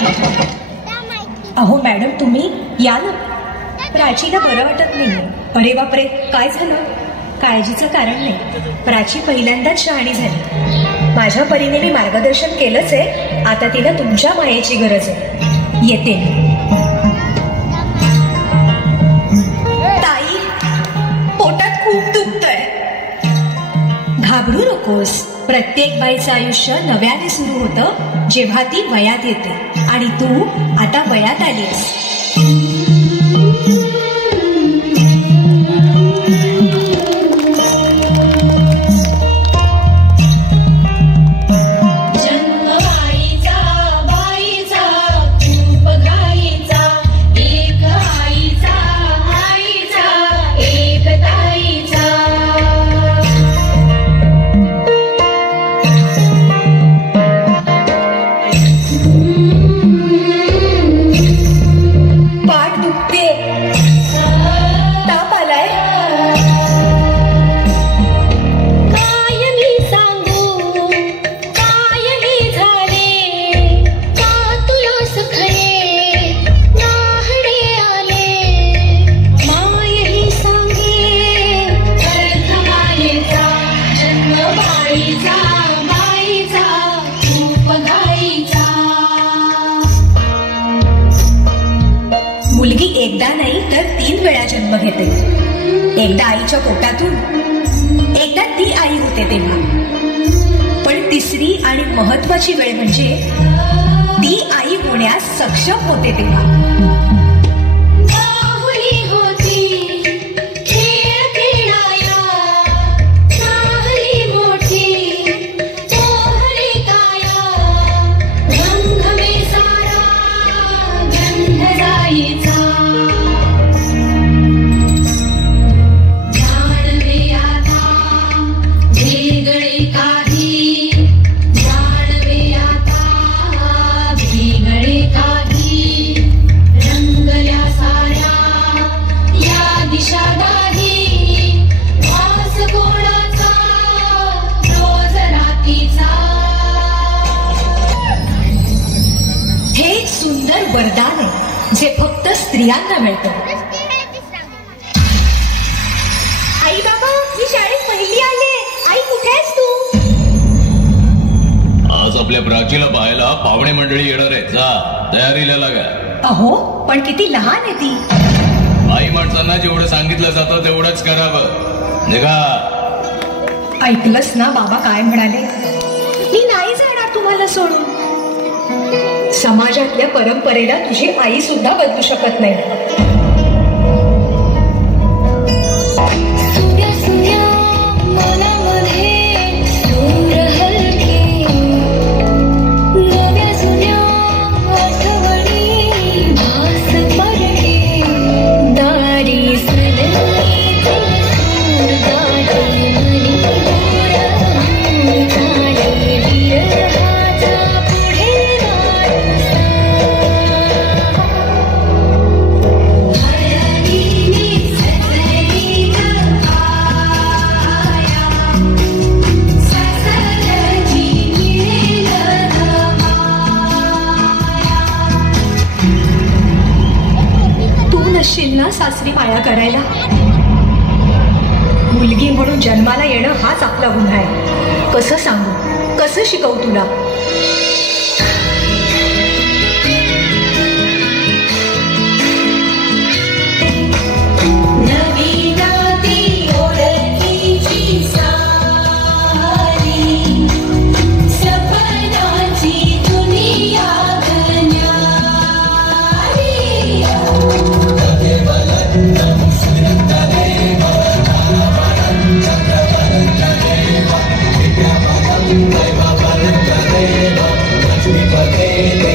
का घरात? अहो मॅडम तुम्ही या ना. प्राचीला बरं वाटत नाहीये. अरे बापरे, काय झालं? काळजीचं कारण नाही. प्राची पहिल्यांदाच शहाणी झाली. माझ्या परीने मी मार्गदर्शन केलंच आहे. आता तिला तुमच्या मायेची गरज आहे. येते. ताई, पोटात खूप दुखतंय. घाबरू नकोस. प्रत्येक बाईचं आयुष्य नव्याने सुरू होतं जेव्हा ती वयात येते. आणि तू आता वयात आलीस. मुलगी एकदा नाही तर 3 वेळा जन्म घेते. एकदा आईच्या पोटातून, एकदा ती आई होते तेव्हा. पण तिसरी आणि महत्वाची वेळ म्हणजे ती आई होण्यास सक्षम होते तेव्हा. वरदान आहे जे फक्त स्त्रियांना मिळतं. आई बाबा, मी शाळेत पहिली आले. आई कुठे आहेस तू? आज आपल्या प्राचीला पाहायला पाहुणे मंडळी येणार आहेत. जा, तयारीला लागा. अहो पण किती लहान आहे ती. आई माणसांना जेवढं सांगितलं जातं तेवढंच करावं. निघा. ऐकलंस ना बाबा काय म्हणाले? मी नाही जाणार तुम्हाला सोडून. समाजातल्या परंपरेला तुझी आई सुद्धा बदलू शकत नाही. ना सासरी माया करायला. मुलगी म्हणून जन्माला येणं हाच आपला गुन्हा आहे. कसं सांगू, कसं शिकवू तुला? Lexmipate